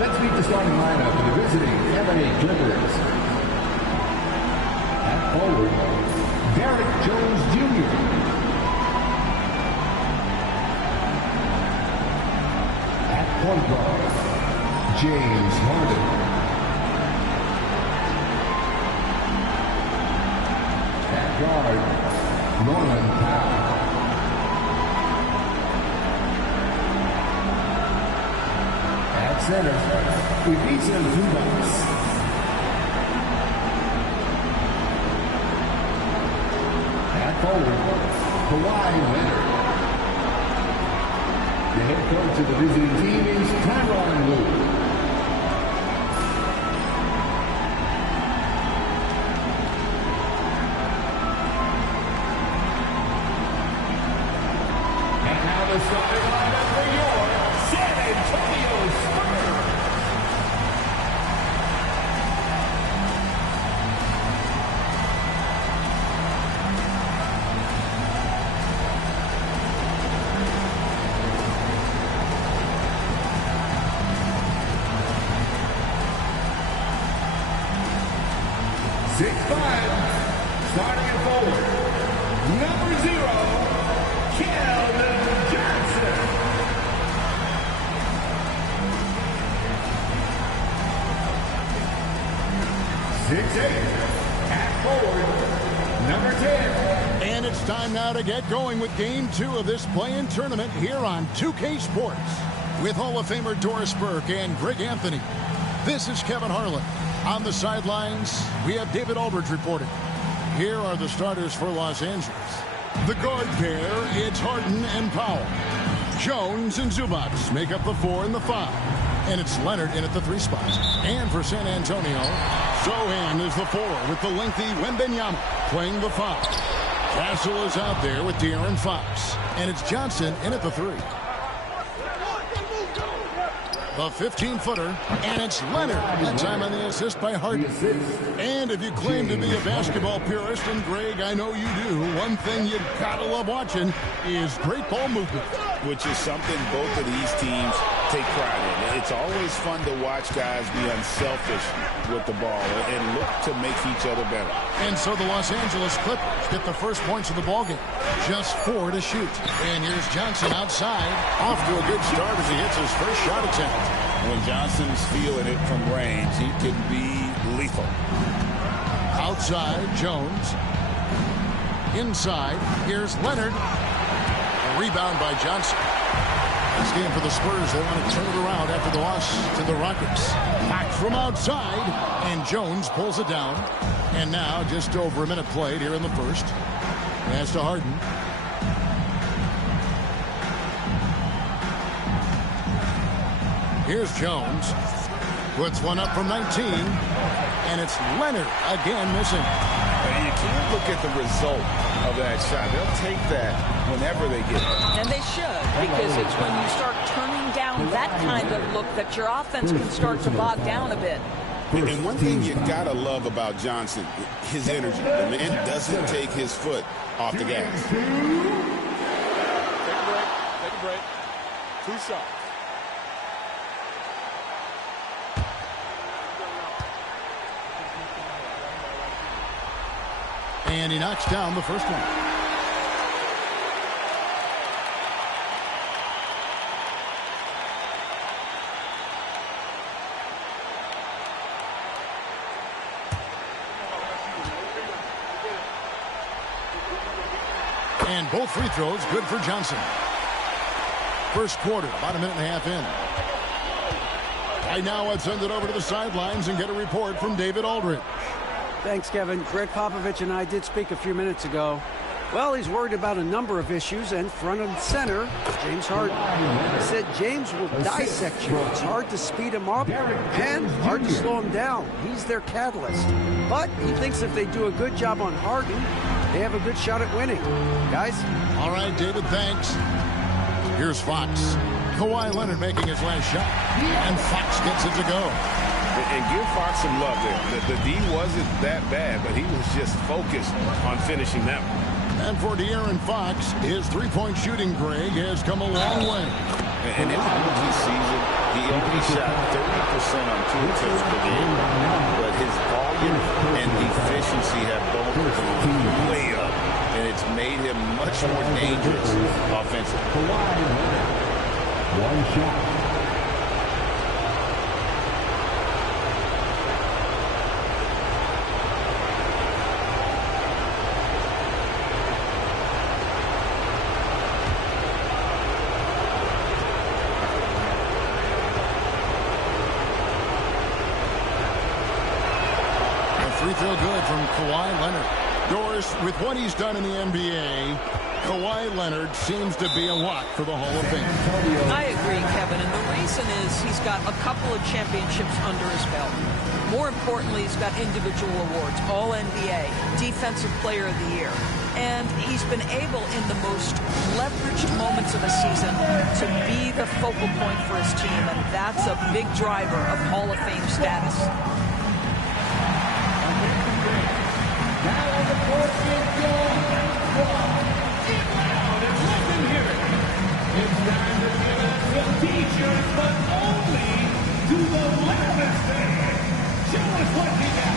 Let's meet the starting lineup for the visiting LA Clippers. At forward, Derek Jones Jr. At point guard, James Harden. At guard, Norman Powell. At center, Ivica Zubac. At forward, Kawhi Leonard. The head coach of the visiting team is Tyronn Lue. And now the starting lineup for your San Antonio Spurs. Starting at forward, number 0, Keldon Johnson. 6'8", at forward, number 10. And it's time now to get going with Game 2 of this play-in tournament here on 2K Sports. With Hall of Famer Doris Burke and Greg Anthony, this is Kevin Harlan. On the sidelines, we have David Aldridge reporting. Here are the starters for Los Angeles. The guard pair, it's Harden and Powell. Jones and Zubac make up the 4 and the 5. And it's Leonard in at the 3 spot. And for San Antonio, Sohan is the 4 with the lengthy Wembanyama playing the 5. Castle is out there with De'Aaron Fox. And it's Johnson in at the 3. The 15-footer, and it's Leonard. That time on the assist by Harden. And if you claim to be a basketball purist, and Greg, I know you do, one thing you gotta love watching is great ball movement. Which is something both of these teams take pride in. It's always fun to watch guys be unselfish with the ball and look to make each other better. And so the Los Angeles Clippers get the first points of the ballgame. Just 4 to shoot. And here's Johnson outside. Off to a good start as he hits his first shot attempt. When Johnson's feeling it from range, he can be lethal. Outside, Jones. Inside, here's Leonard. A rebound by Johnson. This game for the Spurs, they want to turn it around after the loss to the Rockets. Back from outside, and Jones pulls it down. And now, just over a minute played here in the first. Pass to Harden. Here's Jones. Puts one up from 19. And it's Leonard again missing. And you can't look at the result of that shot. They'll take that whenever they get it. And they should, because it's when you start turning down that kind of look that your offense can start to bog down a bit. And one thing you got to love about Johnson, his energy. The man doesn't take his foot off the gas. Take a break. 2 shots. And he knocks down the first one. And both free throws good for Johnson. First quarter, about a minute and a half in. Right now, let's send it over to the sidelines and get a report from David Aldridge. Thanks, Kevin. Greg Popovich and I did speak a few minutes ago. Well, he's worried about a number of issues, and front and center, James Harden. He said James will dissect you. It's hard to speed him up and hard to slow him down. He's their catalyst. But he thinks if they do a good job on Harden, they have a good shot at winning. Guys? All right, David, thanks. Here's Fox. Kawhi Leonard making his last shot. And Fox gets it to go. And give Fox some love there. The D wasn't that bad, but he was just focused on finishing that one. And for De'Aaron Fox, his three-point shooting, Greg, has come a long way. And in the rookie season, He only shot 30% on 2 attempts per game, but his volume and efficiency have both gone way up, and it's made him much more dangerous offensively. One shot. Free throw good from Kawhi Leonard. Doris, with what he's done in the NBA, Kawhi Leonard seems to be a lock for the Hall of Fame. I agree, Kevin, and the reason is he's got a couple of championships under his belt. More importantly, he's got individual awards, All-NBA, Defensive Player of the Year. And he's been able, in the most leveraged moments of the season, to be the focal point for his team, and that's a big driver of Hall of Fame status. Now on the court is your Get loud and let them hear it. It's time to give us some t-shirts, but only to the loudest fan. Show us what you got.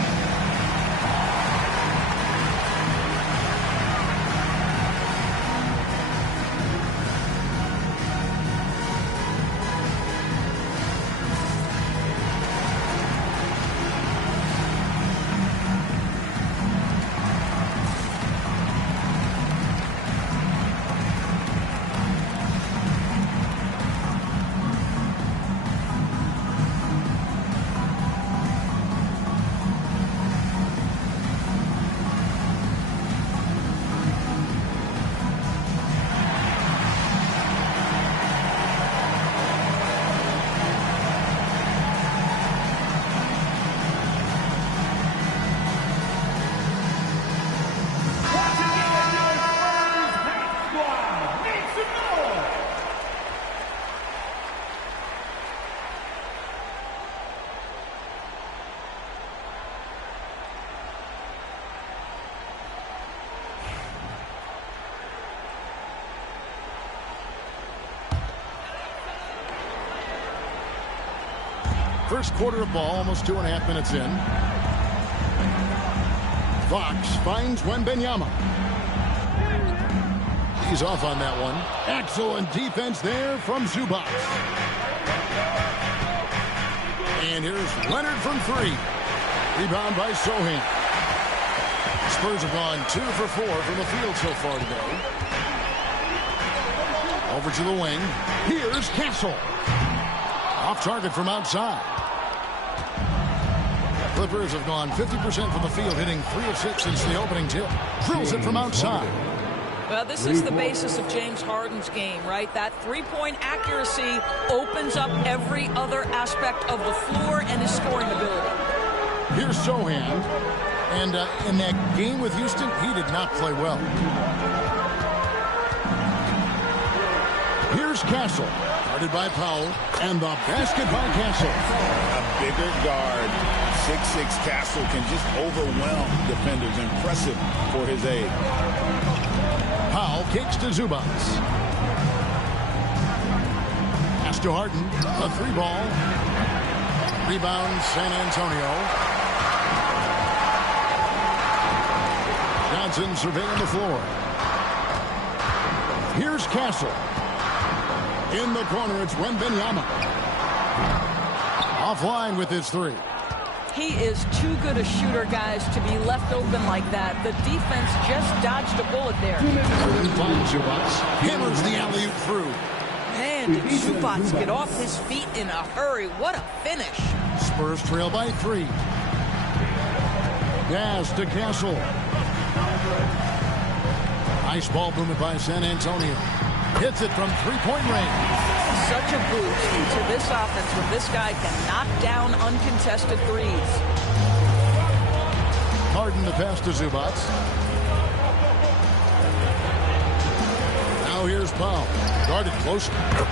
First quarter of ball, almost 2.5 minutes in. Fox finds Wembanyama. He's off on that one. Excellent defense there from Zubac. And here's Leonard from 3. Rebound by Sohan. Spurs have gone 2 for 4 from the field so far today. Over to the wing. Here's Castle. Off target from outside. Clippers have gone 50% from the field, hitting 3 of 6 since the opening tip. Drills it from outside. Well, this is the basis of James Harden's game, right? That three-point accuracy opens up every other aspect of the floor and his scoring ability. Here's Sohan. And in that game with Houston, he did not play well. Here's Castle. Guarded by Powell. And the basket by Castle. A bigger guard, 6'6" Castle, can just overwhelm defenders. Impressive for his age. Powell kicks to Zubac. Pass to Harden. A 3-ball. Rebound San Antonio. Johnson surveying the floor. Here's Castle. In the corner, it's Wembanyama. Offline with his 3. He is too good a shooter, guys, to be left open like that. The defense just dodged a bullet there. Hammers the alley-oop through. Man, did Zubac get off his feet in a hurry. What a finish. Spurs trail by 3. Gas to Castle. Nice ball movement by San Antonio. Hits it from 3-point range. Such a boost to this offense when this guy can knock down uncontested threes. Harden the pass to Zubac. Now here's Powell. Guarded close.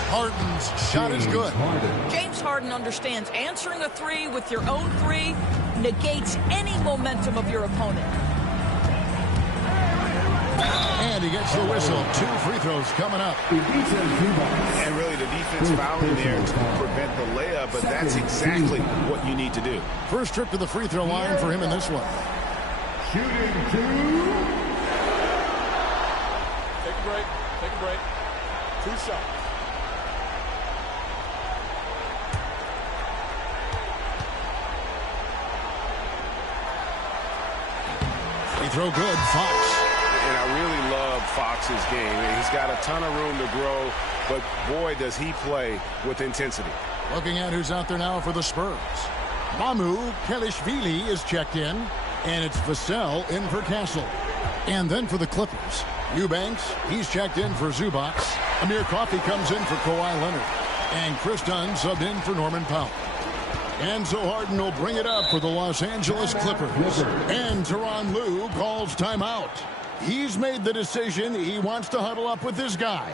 Harden's shot is good. James Harden understands answering a 3 with your own 3 negates any momentum of your opponent. And And he gets the whistle. 2 free throws coming up. And really the defense fouling there to prevent the layup, but that's exactly what you need to do. First trip to the free throw line for him in this one. Shooting 2. Take a break. Take a break. 2 shots. Free throw good. Fox. And I really love Fox's game. He's got a ton of room to grow, but boy, does he play with intensity. Looking at who's out there now for the Spurs. Mamu Kelishvili is checked in, and it's Vassell in for Castle. And then for the Clippers, Eubanks, he's checked in for Zubac. Amir Coffey comes in for Kawhi Leonard. And Chris Dunn subbed in for Norman Powell. Enzo Harden will bring it up for the Los Angeles Clippers. And Tyronn Lue calls timeout. He's made the decision. He wants to huddle up with his guys.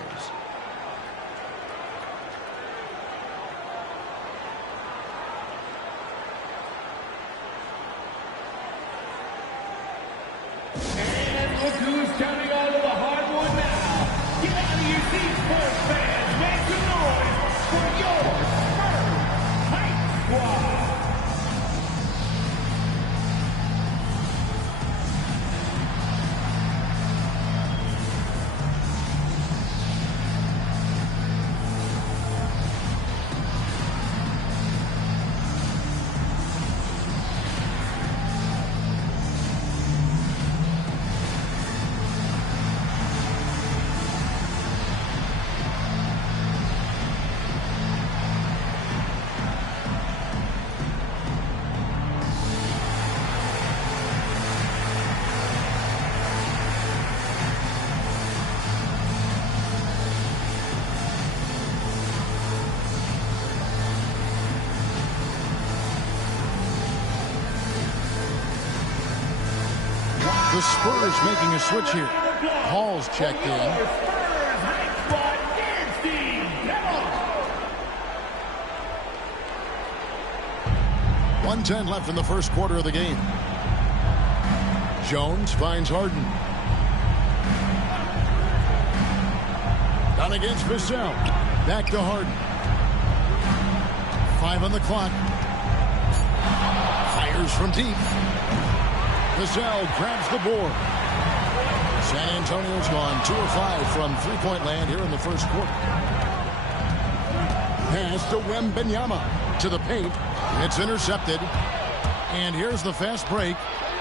And look who's coming out of the hardwood now. Get out of your seats, sports fans. Make some noise for your Spurs Hype Squad. The Spurs making a switch here. Hall's checked in. Spurs Hype Squad, Bernstein, come on. 1:10 left in the first quarter of the game. Jones finds Harden. Down against Vassell. Back to Harden. 5 on the clock. Fires from deep. Vassell grabs the board. San Antonio's gone 2 of 5 from three-point land here in the first quarter. Pass to Wembanyama. To the paint. It's intercepted. And here's the fast break.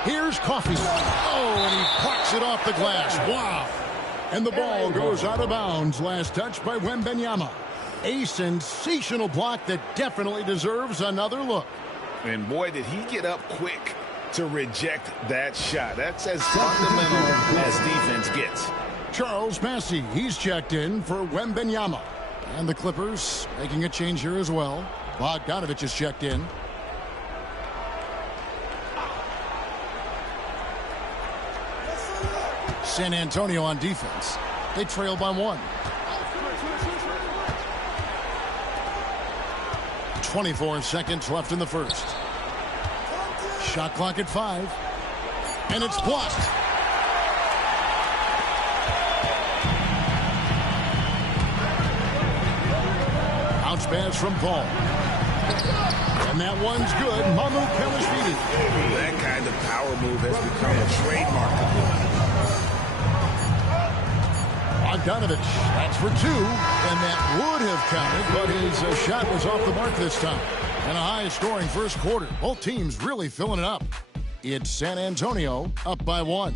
Here's Coffey. Oh, and he plucks it off the glass. Wow. And the ball goes out of bounds. Last touch by Wembanyama. A sensational block that definitely deserves another look. And boy, did he get up quick to reject that shot. That's as fundamental as defense gets. Charles Massey, he's checked in for Wembanyama. And the Clippers making a change here as well. Bogdanovich is checked in. San Antonio on defense. They trail by 1. 24 seconds left in the first. Shot clock at 5. And it's blocked. Bounce pass from Paul. And that one's good. Mamu Kelishvili. That kind of power move has become a trademark of him. Bogdanovich, that's for 2. And that would have counted, but his shot was off the mark this time. And a high-scoring first quarter. Both teams really filling it up. It's San Antonio up by 1.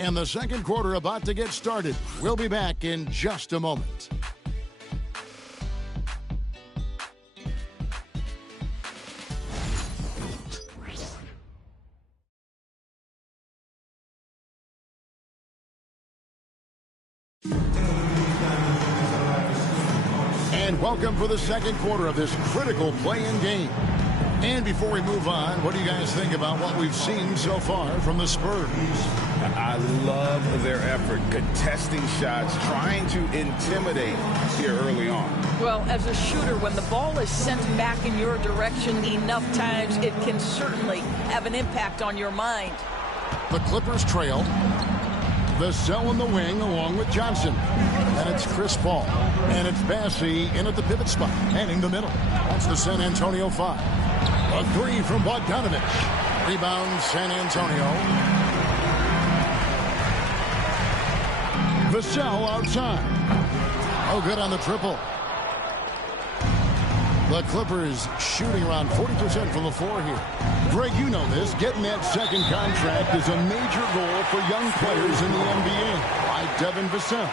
And the second quarter about to get started. We'll be back in just a moment. And welcome for the second quarter of this critical play-in game. And before we move on, what do you guys think about what we've seen so far from the Spurs? I love their effort, contesting shots, trying to intimidate here early on. Well, as a shooter, when the ball is sent back in your direction enough times, it can certainly have an impact on your mind. The Clippers trail. Vassell in the wing along with Johnson. And it's Chris Paul. And it's Bassey in at the pivot spot, manning the middle. That's the San Antonio 5. A three from Bogdanovich. Rebound San Antonio. Vassell outside. Oh, good on the triple. The Clippers shooting around 40% from the floor here. Greg, you know this. Getting that second contract is a major goal for young players in the NBA, like Devin Vassell.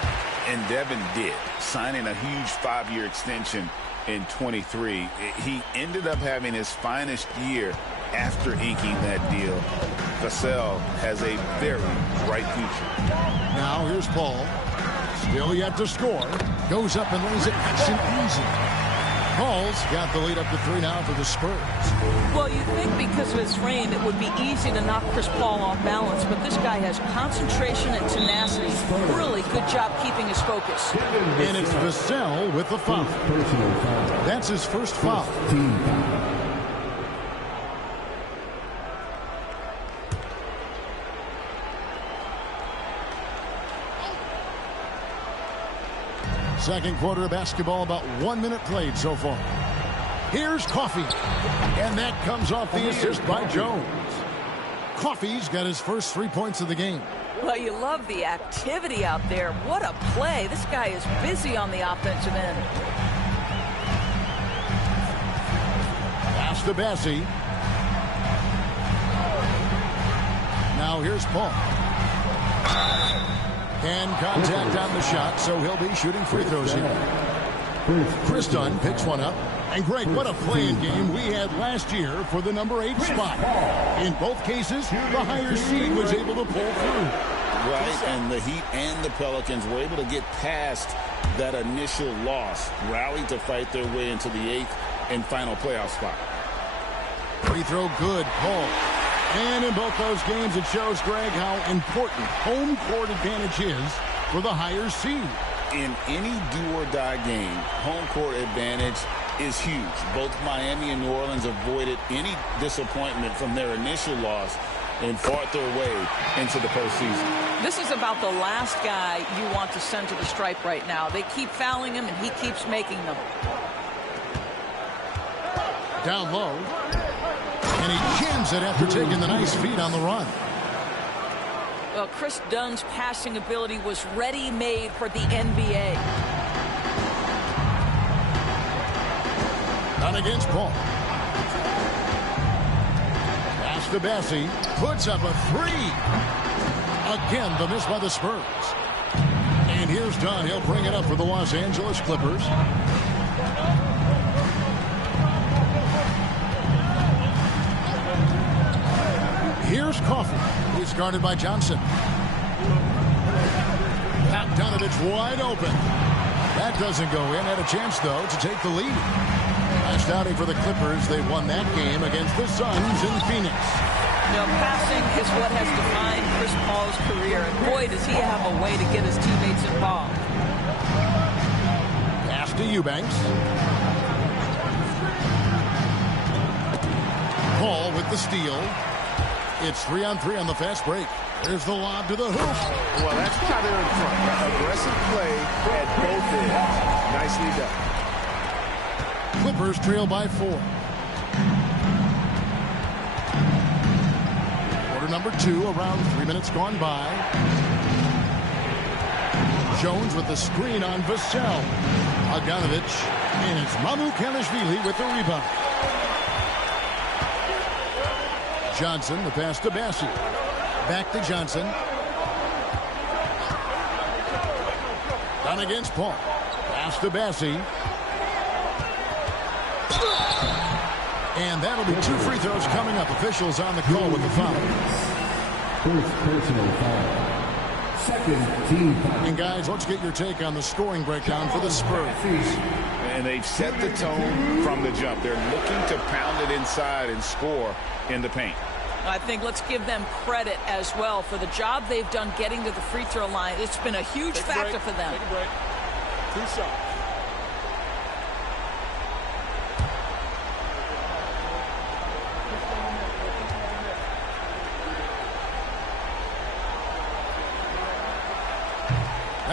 And Devin did, signing a huge 5-year extension in 23. He ended up having his finest year after inking that deal. Vassell has a very bright future. Now here's Paul. Still yet to score. Goes up and lays it nice and easy. Paul's got the lead up to 3 now for the Spurs. Well, you think because of his frame, it would be easy to knock Chris Paul off balance, but this guy has concentration and tenacity. Really good job keeping his focus. And it's Vassell with the foul. That's his first foul. Second quarter of basketball, about 1 minute played so far. Here's Coffey. And that comes off the assist by Jones. Coffey's got his first 3 points of the game. Well, you love the activity out there. What a play. This guy is busy on the offensive end. Pass to Bassey. Now here's Paul. And contact on the shot, so he'll be shooting free throws here. Chris Dunn picks one up. And Greg, what a play-in game we had last year for the number 8 spot. In both cases, the higher seed was able to pull through. Right, and the Heat and the Pelicans were able to get past that initial loss, rallied to fight their way into the 8th and final playoff spot. Free throw good, Paul. And in both those games, it shows, Greg, how important home court advantage is for the higher seed. In any do-or-die game, home court advantage is huge. Both Miami and New Orleans avoided any disappointment from their initial loss and fought their way into the postseason. This is about the last guy you want to send to the stripe right now. They keep fouling him, and he keeps making them. Down low. And he jams it after taking the nice feed on the run. Well, Chris Dunn's passing ability was ready-made for the NBA. Not against Paul. Pass to Bassey. Puts up a 3. Again, the miss by the Spurs. And here's Dunn. He'll bring it up for the Los Angeles Clippers. Here's Coffey. He's guarded by Johnson. Bogdanovich wide open. That doesn't go in. Had a chance, though, to take the lead. Last outing for the Clippers, they won that game against the Suns in Phoenix. You know, passing is what has defined Chris Paul's career. And boy, does he have a way to get his teammates involved. Pass to Eubanks. Paul with the steal. It's 3-on-3 on the fast break. There's the lob to the hoop. Well, that's how they're in front. Aggressive play at both ends. Nicely done. Clippers trail by 4. Quarter number 2, around 3 minutes gone by. Jones with the screen on Vassell. Bogdanovich. And it's Mamukelashvili with the rebound. Johnson, the pass to Bassey. Back to Johnson. Down against Paul. Pass to Bassey. And that'll be 2 free throws coming up. Officials on the call with the foul. First personal foul. Second team foul. And guys, let's get your take on the scoring breakdown for the Spurs. And they've set the tone from the jump. They're looking to pound it inside and score in the paint. I think let's give them credit as well for the job they've done getting to the free throw line. It's been a huge factor for them. Take a break. 2 shots.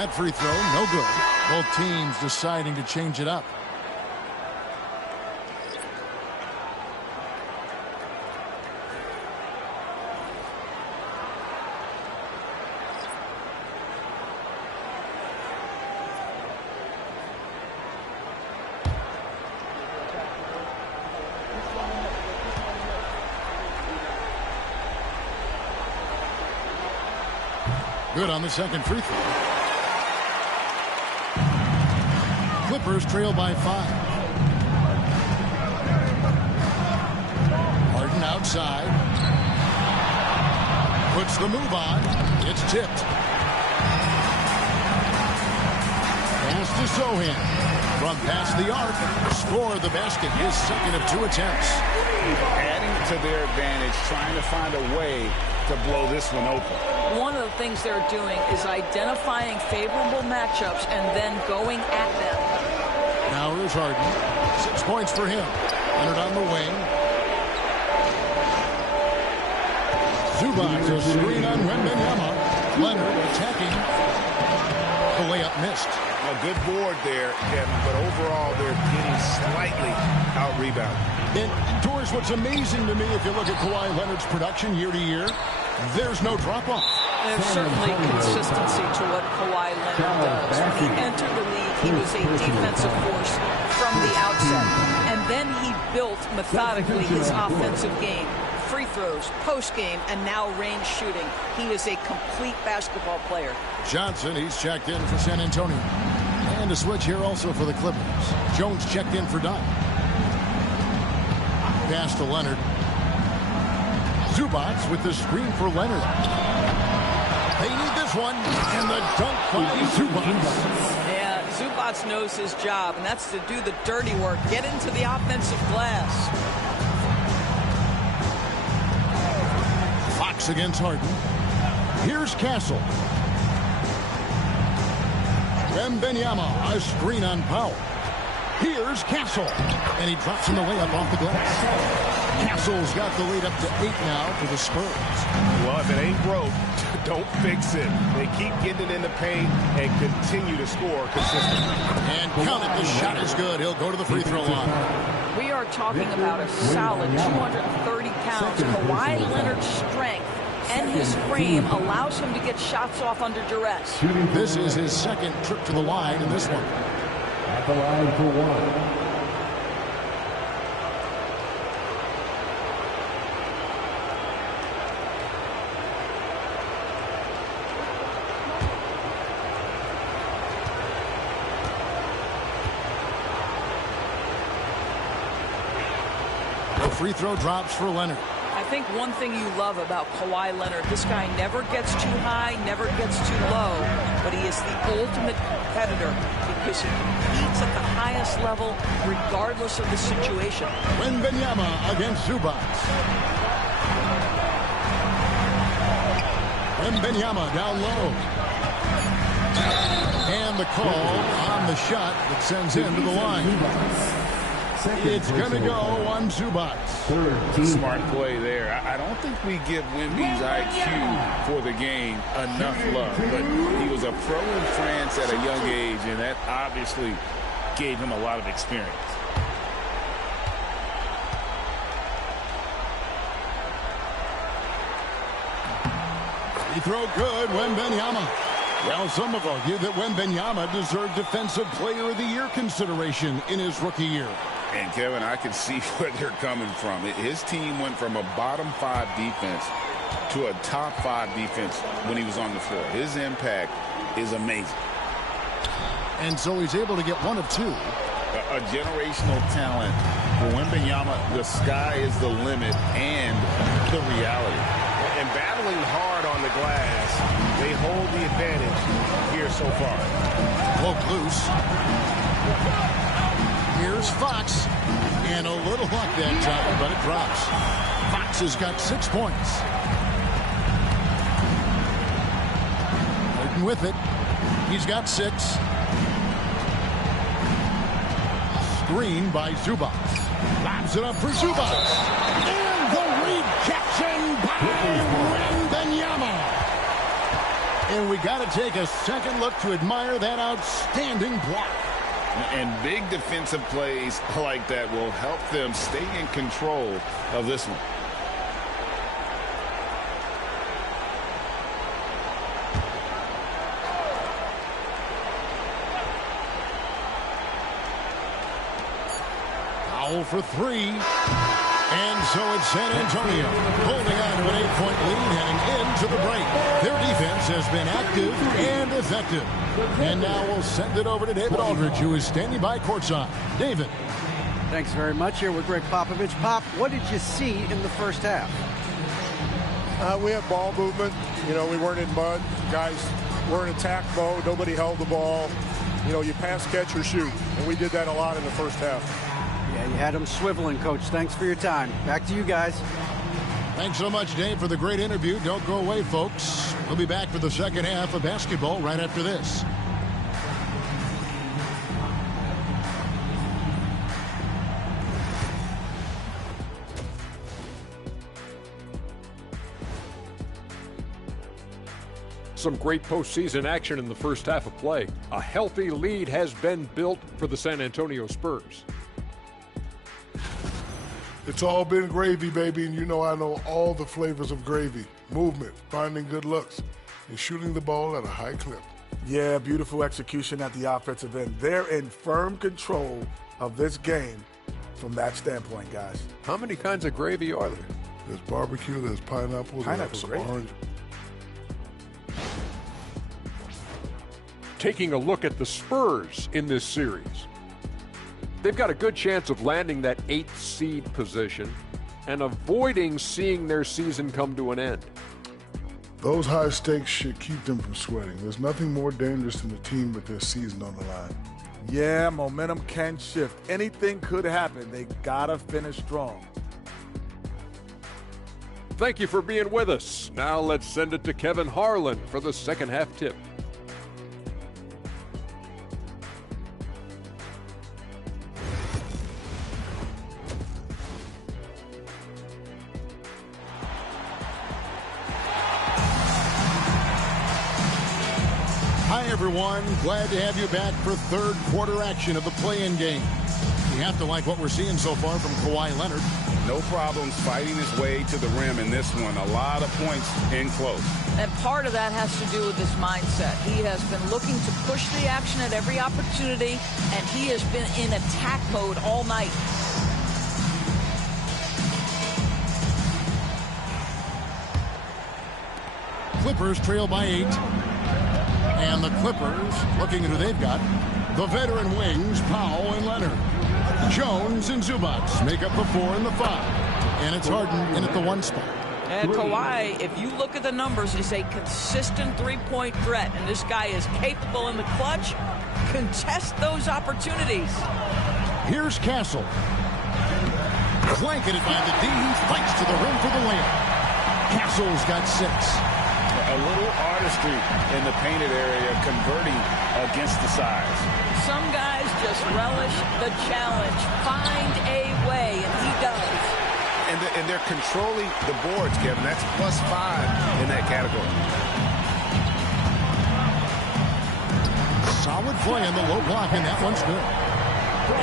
That free throw, no good. Both teams deciding to change it up. Good on the second free throw. Clippers trail by 5. Harden outside. Puts the move on. It's tipped. Pass to Sohan. From past the arc. Score the basket. His second of 2 attempts. Adding to their advantage, trying to find a way to blow this one open. One of the things they're doing is identifying favorable matchups and then going at them. Now here's Harden. 6 points for him. Leonard on the wing. Zubac, a screen on Wembanyama. Leonard attacking. The layup missed. A good board there, Kevin, but overall they're getting slightly out-rebounded. And, Doris, what's amazing to me, if you look at Kawhi Leonard's production year to year, there's no drop-off. There's certainly consistency to what Kawhi Leonard does. When he entered the league, he was a defensive force from the outset. And then he built methodically his offensive game. Free throws, post-game, and now range shooting. He is a complete basketball player. Johnson, he's checked in for San Antonio. And a switch here also for the Clippers. Jones checked in for Dunn. Pass to Leonard. Zubac with the screen for Leonard. They need this one. And the dunk by Zubac. Yeah, Zubac knows his job, and that's to do the dirty work. Get into the offensive glass. Fox against Harden. Here's Castle. Wembanyama, a screen on Powell. Here's Castle. And he drops in the layup off the glass. Castle's got the lead up to 8 now for the Spurs. Well, if it ain't broke, don't fix it. They keep getting it in the paint and continue to score consistently. And count it, the shot is good. He'll go to the free throw line. We are talking about a solid 230 pounds. Kawhi Leonard's strength and his frame allows him to get shots off under duress. This is his second trip to the line in this one. At the line for 1. Free throw drops for Leonard. I think one thing you love about Kawhi Leonard, this guy never gets too high, never gets too low, but he is the ultimate competitor because he competes at the highest level regardless of the situation. Wembanyama against Zubac. Wembanyama down low. And the call on the shot that sends him to the line. It's going to go on Zubac. Smart play there. I don't think we give Wemby's IQ for the game enough love, but he was a pro in France at a young age, and that obviously gave him a lot of experience. Free throw good, Wembanyama. Well, some have argued that Wembanyama deserved Defensive Player of the Year consideration in his rookie year. And, Kevin, I can see where they're coming from. His team went from a bottom 5 defense to a top 5 defense when he was on the floor. His impact is amazing. And so he's able to get 1 of 2. A generational talent. For Wembanyama, the sky is the limit and the reality. And battling hard on the glass, they hold the advantage here so far. Poke loose. Here's Fox. And a little luck that time, but it drops. Fox has got 6 points. Harden with it. He's got 6. Screen by Zubac. Lobs it up for Zubac. And the rejection by Wembanyama. And we got to take a second look to admire that outstanding block. And big defensive plays like that will help them stay in control of this one. Foul for three. And so it's San Antonio holding on to an 8-point lead heading into the break. Their defense has been active and effective. And now we'll send it over to David Aldridge, who is standing by courtside. David. Thanks very much. Here with Greg Popovich. Pop, what did you see in the first half? We had ball movement. You know, we weren't in mud. Guys were in attack mode. Nobody held the ball. You know, you pass, catch, or shoot. And we did that a lot in the first half. Yeah, you had them swiveling, Coach. Thanks for your time. Back to you guys. Thanks so much, Dave, for the great interview. Don't go away, folks. We'll be back for the second half of basketball right after this. Some great postseason action in the first half of play. A healthy lead has been built for the San Antonio Spurs. It's all been gravy, baby, and you know I know all the flavors of gravy. Movement, finding good looks, and shooting the ball at a high clip. Yeah, beautiful execution at the offensive end. They're in firm control of this game from that standpoint, guys. How many kinds of gravy are there? There's barbecue, there's pineapple, there's orange. Taking a look at the Spurs in this series. They've got a good chance of landing that 8th seed position and avoiding seeing their season come to an end. Those high stakes should keep them from sweating. There's nothing more dangerous than a team with their season on the line. Yeah, momentum can shift. Anything could happen. They gotta finish strong. Thank you for being with us. Now let's send it to Kevin Harlan for the second half tip. Hi, everyone. Glad to have you back for third quarter action of the play-in game. You have to like what we're seeing so far from Kawhi Leonard. No problems fighting his way to the rim in this one. A lot of points in close. And part of that has to do with his mindset. He has been looking to push the action at every opportunity, and he has been in attack mode all night. Clippers trail by 8. And the Clippers, looking at who they've got, the veteran wings, Powell and Leonard. Jones and Zubac make up the 4 and the 5. And it's Harden in at the 1 spot. And Kawhi, if you look at the numbers, is a consistent three-point threat. And this guy is capable in the clutch. Contest those opportunities. Here's Castle. Blanketed by the D. Fights to the rim for the layup. Castle's got 6. A little artistry in the painted area, converting against the size. Some guys just relish the challenge. Find a way, and he does. And they're controlling the boards, Kevin. That's +5 in that category. Solid play on the low block, and that one's good.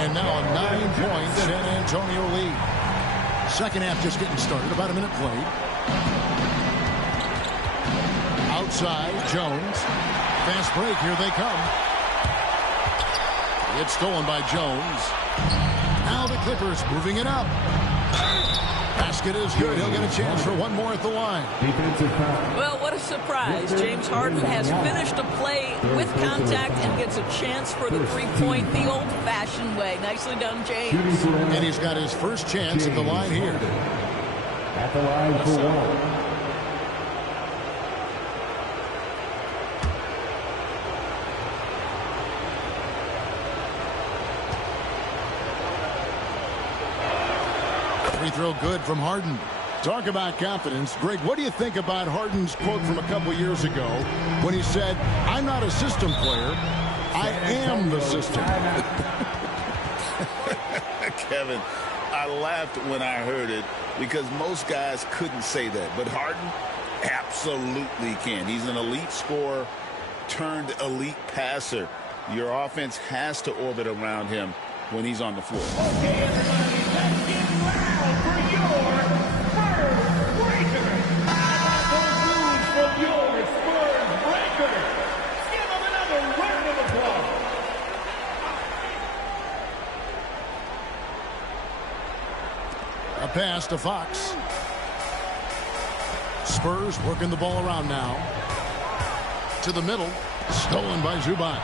And now a 9-point San Antonio lead. Second half just getting started. About a minute played. Outside, Jones. Fast break, here they come. It's stolen by Jones. Now the Clippers moving it up. Basket is good. He'll get a chance for one more at the line. Well, what a surprise. James Harden has finished a play with contact and gets a chance for the three-point the old-fashioned way. Nicely done, James. And he's got his first chance at the line here. At the line for 1. 3 throw good from Harden. Talk about confidence. Greg, what do you think about Harden's quote from a couple years ago when he said, "I'm not a system player, I am the system"? Kevin, I laughed when I heard it because most guys couldn't say that. But Harden, Absolutely can. He's an elite scorer turned elite passer. Your offense has to orbit around him when he's on the floor. Okay, everybody, let's get loud for your Spurs Breaker. How about those moves from your Spurs Breaker? Give them another round of applause. A pass to Fox. Spurs working the ball around now. To the middle. Stolen by Zubac.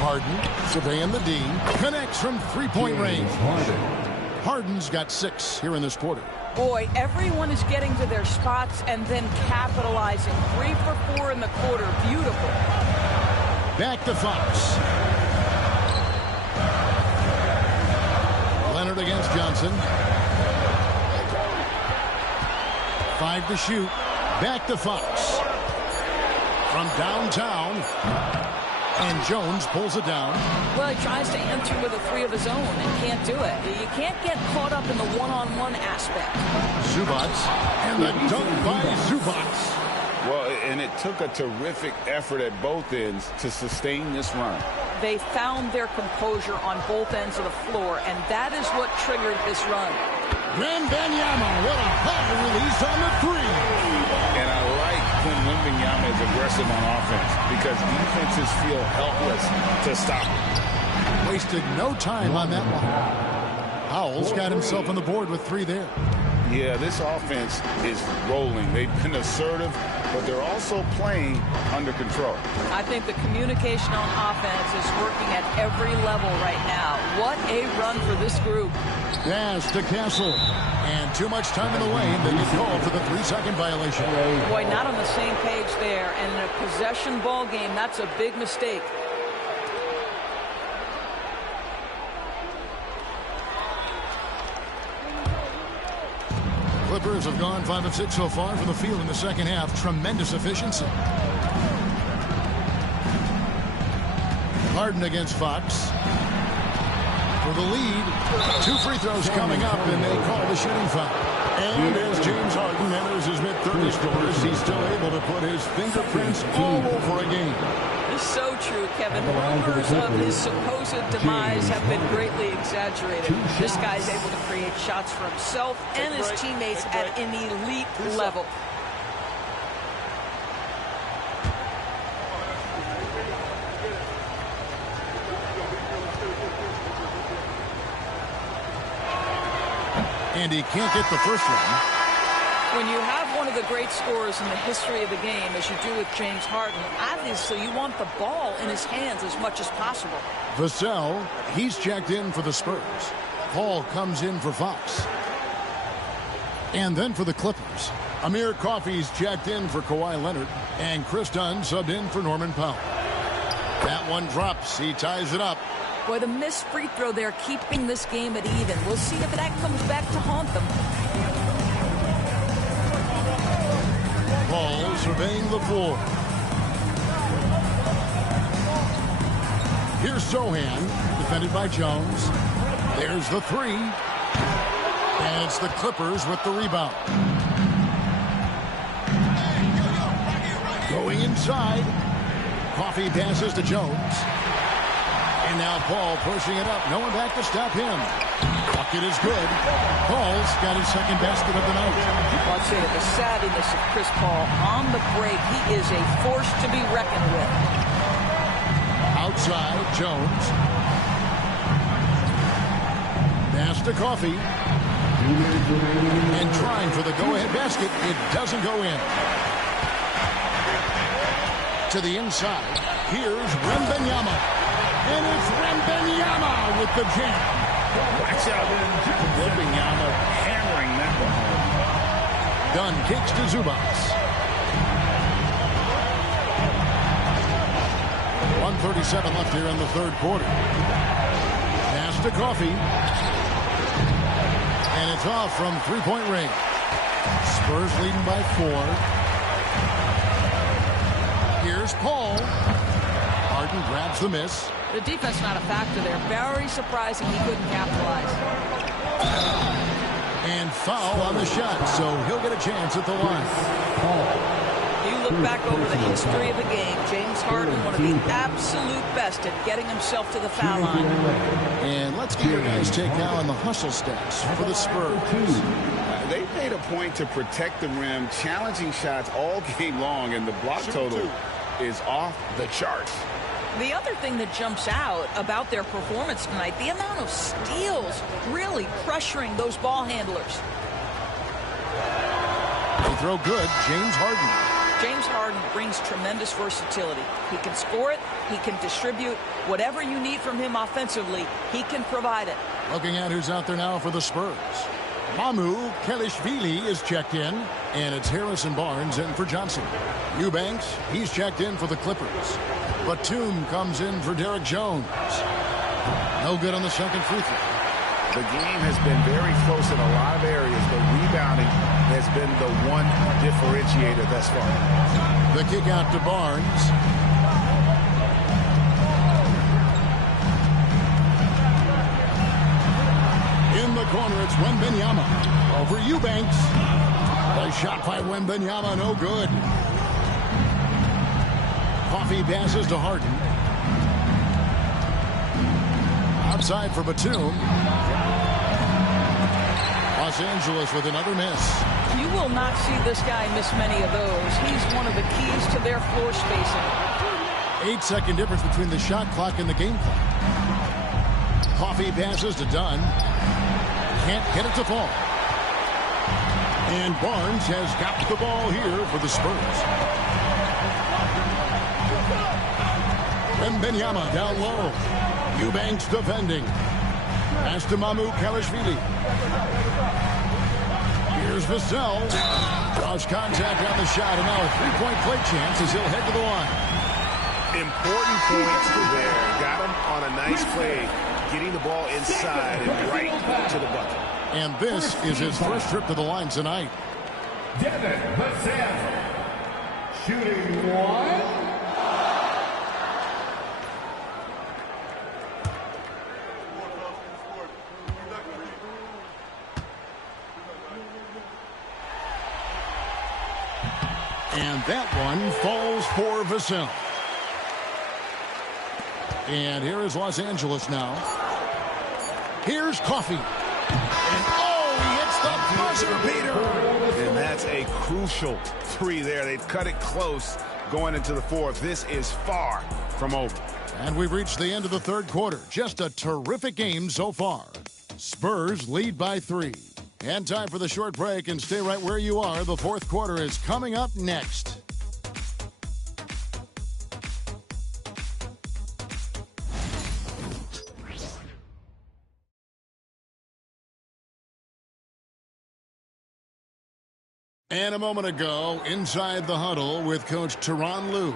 Harden surveying the D. Connects from three-point range. Harden's got 6 here in this quarter. Boy, everyone is getting to their spots and then capitalizing. 3 for 4 in the quarter. Beautiful. Back to Fox. Leonard against Johnson. 5 to shoot. Back to Fox. From downtown. And Jones pulls it down. Well, he tries to enter with a 3 of his own and can't do it. You can't get caught up in the one-on-one aspect. Zubac. And the dunk by Zubac. Well, and it took a terrific effort at both ends to sustain this run. They found their composure on both ends of the floor, and that is what triggered this run. Wembanyama, what a high release on the 3. And I like when Wembanyama is aggressive on offense because defenses feel helpless to stop him. Wasted no time on that one. Howell's got himself on the board with 3 there. Yeah, this offense is rolling. They've been assertive, but they're also playing under control. I think the communication on offense is working at every level right now. What a run for this group. Pass to Castle. And too much time in the lane. They get called for the 3-second violation. Boy, not on the same page there. And in a possession ball game, that's a big mistake. Clippers have gone 5 of 6 so far from the field in the second half. Tremendous efficiency. Harden against Fox. For the lead. 2 free throws coming up, and they call the shooting foul. And as James Harden enters his mid-30s scores, he's still able to put his fingerprints all over a game. It's so true, Kevin. Rumors of his supposed demise have been greatly exaggerated. This guy's able to create shots for himself and his teammates at an elite level. And he can't get the first one. When you have one of the great scorers in the history of the game, as you do with James Harden, obviously you want the ball in his hands as much as possible. Vassell, he's checked in for the Spurs. Paul comes in for Fox. And then for the Clippers, Amir Coffey's checked in for Kawhi Leonard. And Chris Dunn subbed in for Norman Powell. That one drops. He ties it up. Boy, the missed free throw there keeping this game at even. We'll see if that comes back to haunt them. Paul surveying the floor. Here's Sohan, defended by Jones. There's the 3. And it's the Clippers with the rebound. Going inside. Coffey passes to Jones. And now Paul pushing it up. No one back to stop him. Bucket is good. Paul's got his second basket of the night. I'll say that the savviness of Chris Paul on the break, he is a force to be reckoned with. Outside, Jones. Pass to Coffey. And trying for the go-ahead basket. It doesn't go in. To the inside. Here's Wembanyama. And it's Wembanyama with the jam. Watch out. Wembanyama hammering that one home. Dunn kicks to Zubac. 1:37 left here in the third quarter. Pass to Coffey. And it's off from three-point range. Spurs leading by 4. Here's Paul. Harden grabs the miss. The defense not a factor there. Very surprising he couldn't capitalize. And foul on the shot, so he'll get a chance at the line. You look back over the history of the game, James Harden, one of the absolute best at getting himself to the foul line. And let's get your guys' take now on the hustle stats for the Spurs. They made a point to protect the rim, challenging shots all game long, and the block total is off the charts. The other thing that jumps out about their performance tonight, the amount of steals really pressuring those ball handlers. They throw good, James Harden. James Harden brings tremendous versatility. He can score it, he can distribute. Whatever you need from him offensively, he can provide it. Looking at who's out there now for the Spurs. Mamu Kelishvili is checked in, and it's Harrison Barnes in for Johnson. Eubanks, he's checked in for the Clippers. Batum comes in for Derek Jones. No good on the second free throw. The game has been very close in a lot of areas, but rebounding has been the one differentiator thus far. The kick out to Barnes. In the corner, it's Wembanyama. Over Eubanks. A shot by Wembanyama, no good. Coffee passes to Harden. Outside for Batum. Los Angeles with another miss. You will not see this guy miss many of those. He's one of the keys to their floor spacing. 8-second difference between the shot clock and the game clock. Coffee passes to Dunn. Can't get it to fall. And Barnes has got the ball here for the Spurs. Wembanyama down low. Eubanks defending. Pass to Mamu Kelishvili. Here's Vassell. Draws contact on the shot, and now a three-point play chance as he'll head to the line. Important points there. Got him on a nice play, getting the ball inside and right to the bucket. And this is his first trip to the line tonight. Devin Vassell, shooting one. And that one falls for Vassell. And here is Los Angeles now. Here's Coffee. And he hits the buzzer beater. And that's a crucial three there. They've cut it close going into the fourth. This is far from over. And we've reached the end of the third quarter. Just a terrific game so far. Spurs lead by 3. And time for the short break, and stay right where you are. The fourth quarter is coming up next. And a moment ago, inside the huddle with Coach Tyronn Lue.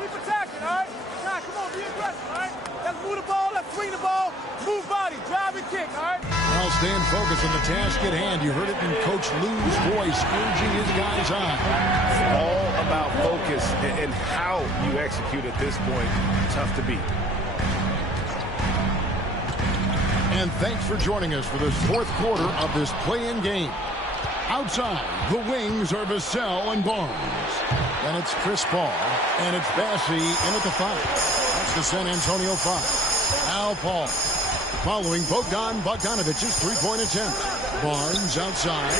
Keep attacking, all right? Now, come on, be aggressive, all right? Let's move the ball, let's swing the ball, move body, drive and kick, all right? Now stand focused on the task at hand. You heard it in Coach Lue's voice, urging his guys on. It's all about focus and how you execute at this point. Tough to beat. And thanks for joining us for this fourth quarter of this play-in game. Outside, the wings are Vassell and Barnes. And it's Chris Paul, and it's Bassey in at the 5. That's the San Antonio 5. Now Paul, following Bogdan Bogdanovic's three-point attempt. Barnes outside.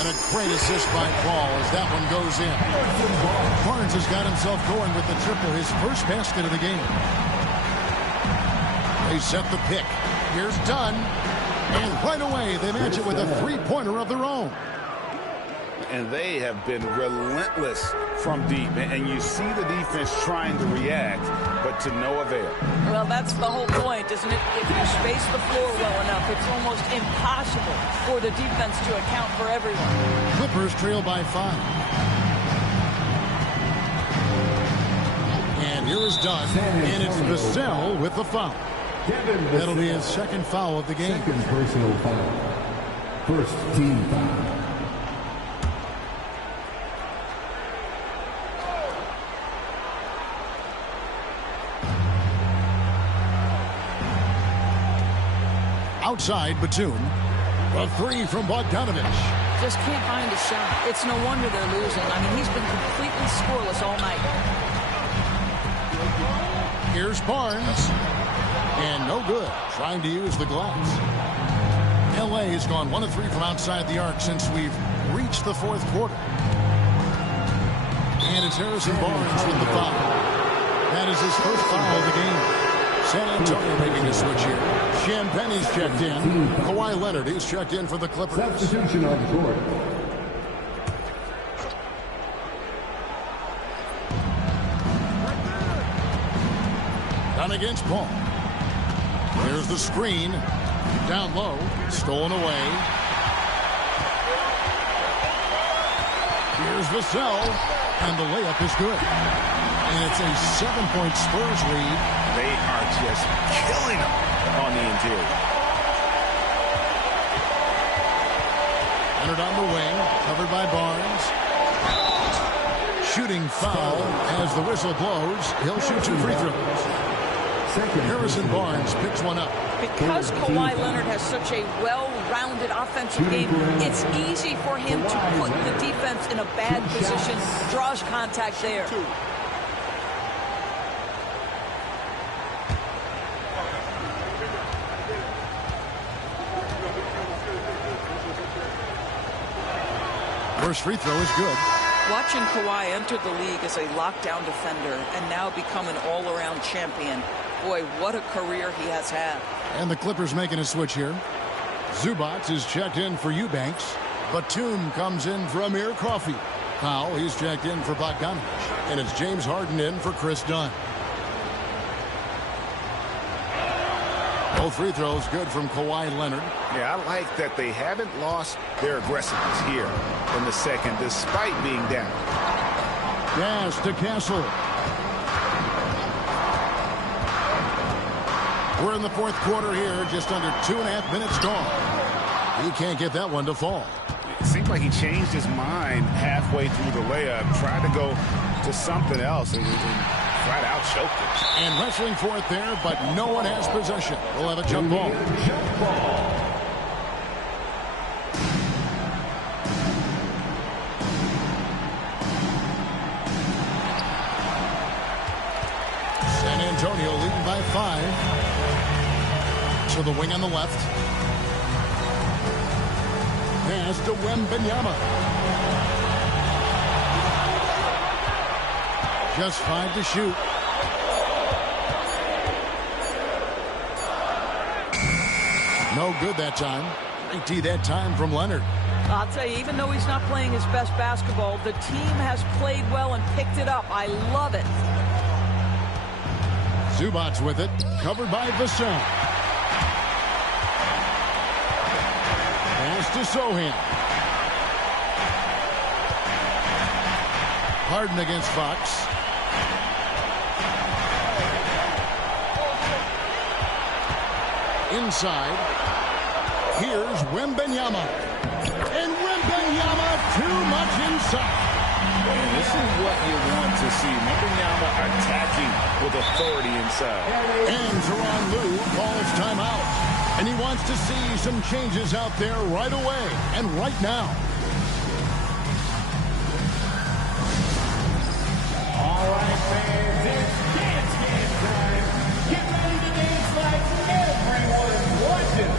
And a great assist by Paul as that one goes in. Barnes has got himself going with the triple, his first basket of the game. They set the pick. Here's Dunn. And right away, they match it with a three-pointer of their own. And they have been relentless from deep. And you see the defense trying to react, but to no avail. Well, that's the whole point, isn't it? If you space the floor well enough, it's almost impossible for the defense to account for everyone. Clippers trail by 5. And here is Dunn. And it's Vassell with the foul. That'll be his second foul of the game. Second personal foul. First team foul. Outside, Batum. A three from Bogdanovich. Just can't find a shot. It's no wonder they're losing. I mean, he's been completely scoreless all night. Here's Barnes. And no good. Trying to use the glass. L.A. has gone 1 of 3 from outside the arc since we've reached the fourth quarter. And it's Harrison Barnes with the foul. That is his first foul of the game. San Antonio making a switch here. Champagne's checked in. Kawhi Leonard, he's checked in for the Clippers. Substitution on the court. Done against Paul. There's the screen. Down low. Stolen away. Here's Vassell. And the layup is good. And it's a 7-point Spurs lead. They are just killing them on the interior. Leonard on the wing. Covered by Barnes. Shooting foul as the whistle blows. He'll shoot 2 free throws. Harrison Barnes picks one up. Because Kawhi Leonard has such a well-rounded offensive game, it's easy for him to put the defense in a bad position, draws contact there. First free throw is good. Watching Kawhi enter the league as a lockdown defender and now become an all-around champion, boy, what a career he has had. And the Clippers making a switch here. Zubac is checked in for Eubanks. Batum comes in for Amir Coffey. Powell, he's checked in for Bogdanovich. And it's James Harden in for Chris Dunn. Both free throws good from Kawhi Leonard. Yeah, I like that they haven't lost their aggressiveness here in the second, despite being down. Pass to Castle. We're in the fourth quarter here, just under 2.5 minutes gone. He can't get that one to fall. It seemed like he changed his mind halfway through the layup, tried to go to something else, and flat out choked it. And wrestling for it there, but no one has possession. We'll have a jump ball. San Antonio leading by 5. To the wing on the left. Pass to Wembanyama. Just 5 to shoot. No good that time. Great D that time from Leonard. I'll tell you, even though he's not playing his best basketball, the team has played well and picked it up. I love it. Zubac with it. Covered by Vassell. Pass to Sohan. Harden against Fox. Inside. Here's Wembanyama. And Wembanyama too much inside. And this is what you want to see. Wembanyama attacking with authority inside. And Tyronn Lue calls timeout. And he wants to see some changes out there right away and right now. All right, fans, it's dance time. Get ready to dance like everyone's watching.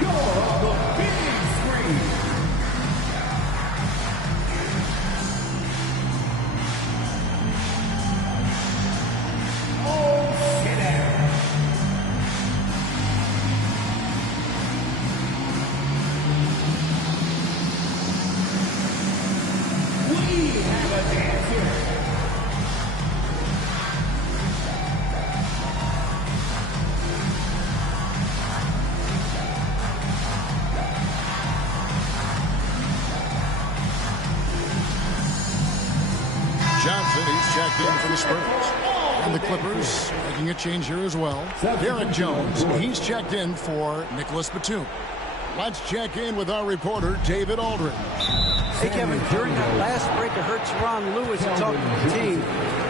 You're on the big screen. Oh, sit down. We have a dance here. Johnson, he's checked in for the Spurs. And the Clippers making a change here as well. Derek Jones, he's checked in for Nicholas Batum. Let's check in with our reporter, David Aldridge. Hey, Kevin, during that last break, I heard Tyronn Lue as he talked to the team.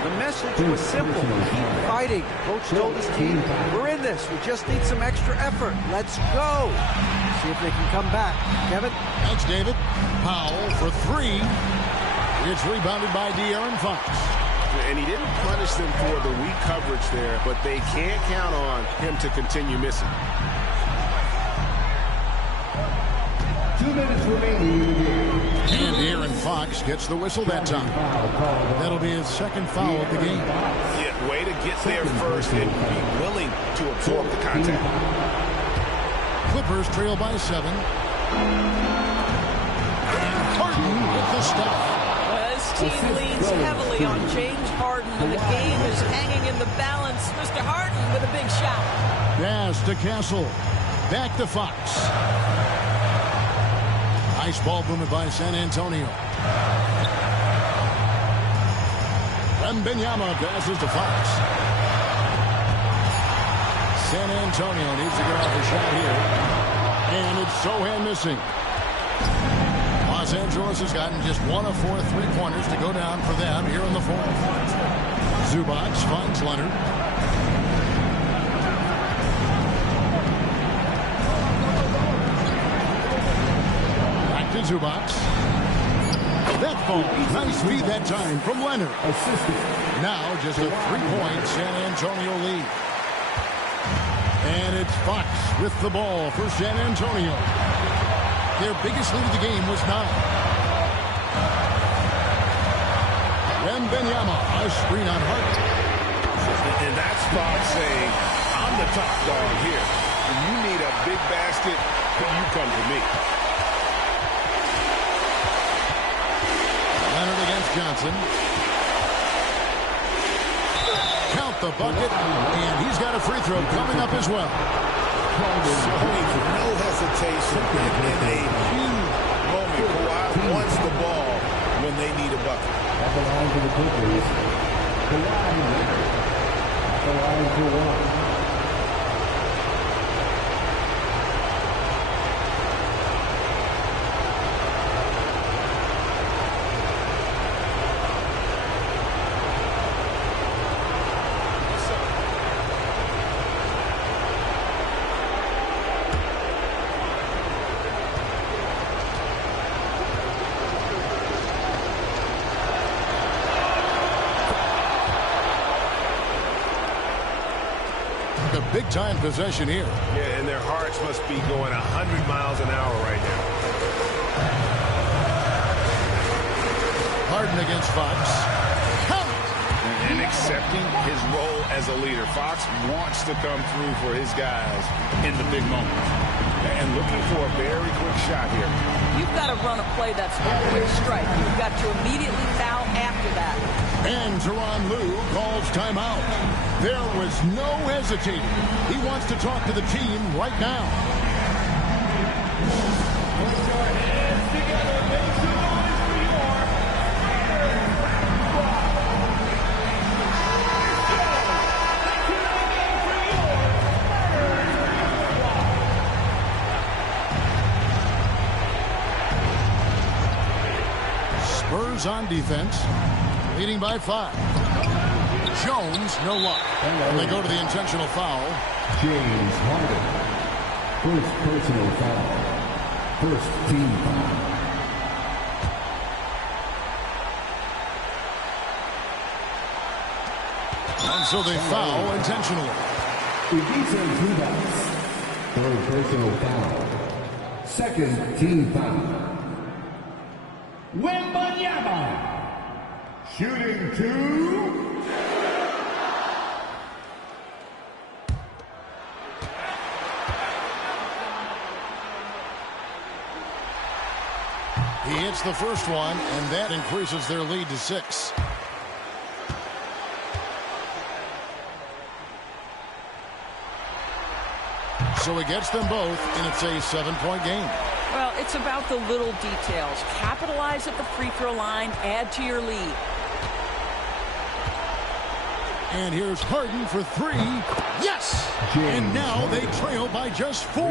The message was simple. Keep fighting. Coach told his team, we're in this. We just need some extra effort. Let's go. See if they can come back. Kevin? Thanks, David. Powell for three. It's rebounded by De'Aaron Fox. And he didn't punish them for the weak coverage there, but they can't count on him to continue missing. 2 minutes remaining in the game. And De'Aaron Fox gets the whistle that time. That'll be his second foul of the game. Yeah, way to get there first and be willing to absorb the contact. Clippers trail by 7. And Harden with the stop. This team leans heavily on James Harden, and the game is hanging in the balance. Mr. Harden with a big shot. Pass to Castle. Back to Fox. Nice ball movement by San Antonio. Wembanyama passes to Fox. San Antonio needs to get off a shot here. And it's Sohan missing. Los Angeles has gotten just 1 of 4 3-pointers to go down for them here in the fourth. Zubac finds Leonard. Back to Zubac. That ball, nice feed that time from Leonard. Now just a 3-point San Antonio lead. And it's Fox with the ball for San Antonio. Their biggest lead of the game was 9. Wembanyama, a screen on Hart. And that's Fox saying, I'm the top dog here. When you need a big basket, you come to me. Leonard against Johnson. Count the bucket, and he's got a free throw coming up as well. Showing no hesitation in a huge moment. Kawhi wants the ball when they need a bucket. At the line for the Clippers, Kawhi Leonard. At the line for 1. Big-time possession here. Yeah, and their hearts must be going 100 miles an hour right now. Harden against Fox. Count! And accepting his role as a leader. Fox wants to come through for his guys in the big moments. And looking for a very quick shot here. You've got to run a play that's a quick strike. You've got to immediately foul after that. And Tyronn Lue calls timeout. There was no hesitating. He wants to talk to the team right now. Put your hands together. Make some noise for your Spurs on defense, leading by 5. Jones, no luck. And they go to the intentional foul. James Harden. First personal foul. First team foul. And so they foul intentionally. Ivica Zubac. Third personal foul. Second team foul. Wembanyama. Shooting 2. He hits the first one, and that increases their lead to 6. So he gets them both, and it's a 7-point game. Well, it's about the little details. Capitalize at the free throw line, add to your lead. And here's Harden for 3. Yes! And now they trail by just 4.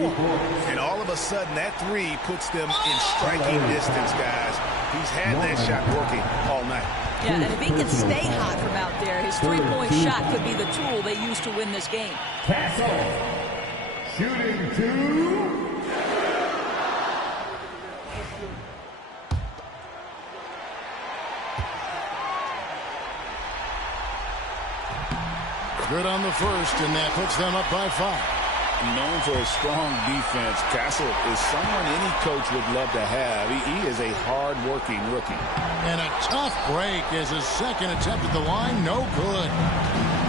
And all of a sudden, that 3 puts them in striking distance, guys. He's had that shot working all night. Yeah, and if he can stay hot from out there, his three-point shot could be the tool they use to win this game. Castle. Shooting 2. Good on the first, and that puts them up by 5. Known for a strong defense, Castle is someone any coach would love to have. He is a hard-working rookie. And a tough break as his second attempt at the line, no good.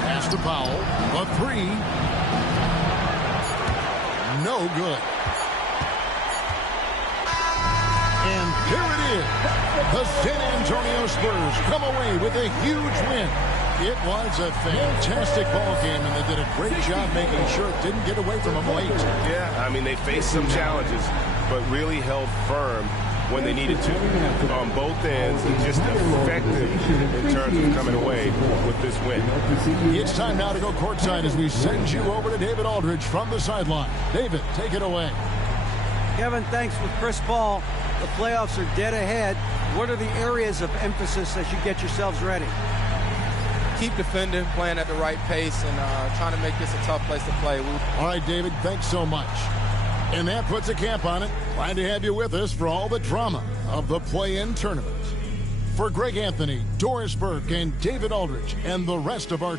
Pass to Powell, a 3. No good. And there it is. The San Antonio Spurs come away with a huge win. It was a fantastic ball game, and they did a great job making sure it didn't get away from them late. Yeah, I mean, they faced some challenges, but really held firm when they needed to on both ends, and just effective in terms of coming away with this win. It's time now to go courtside as we send you over to David Aldridge from the sideline. David, take it away. Kevin, thanks with Chris Paul. The playoffs are dead ahead. What are the areas of emphasis as you get yourselves ready? Keep defending, playing at the right pace, and trying to make this a tough place to play. All right, David, thanks so much. And that puts a cap on it. Glad to have you with us for all the drama of the play-in tournament. For Greg Anthony, Doris Burke, and David Aldridge, and the rest of our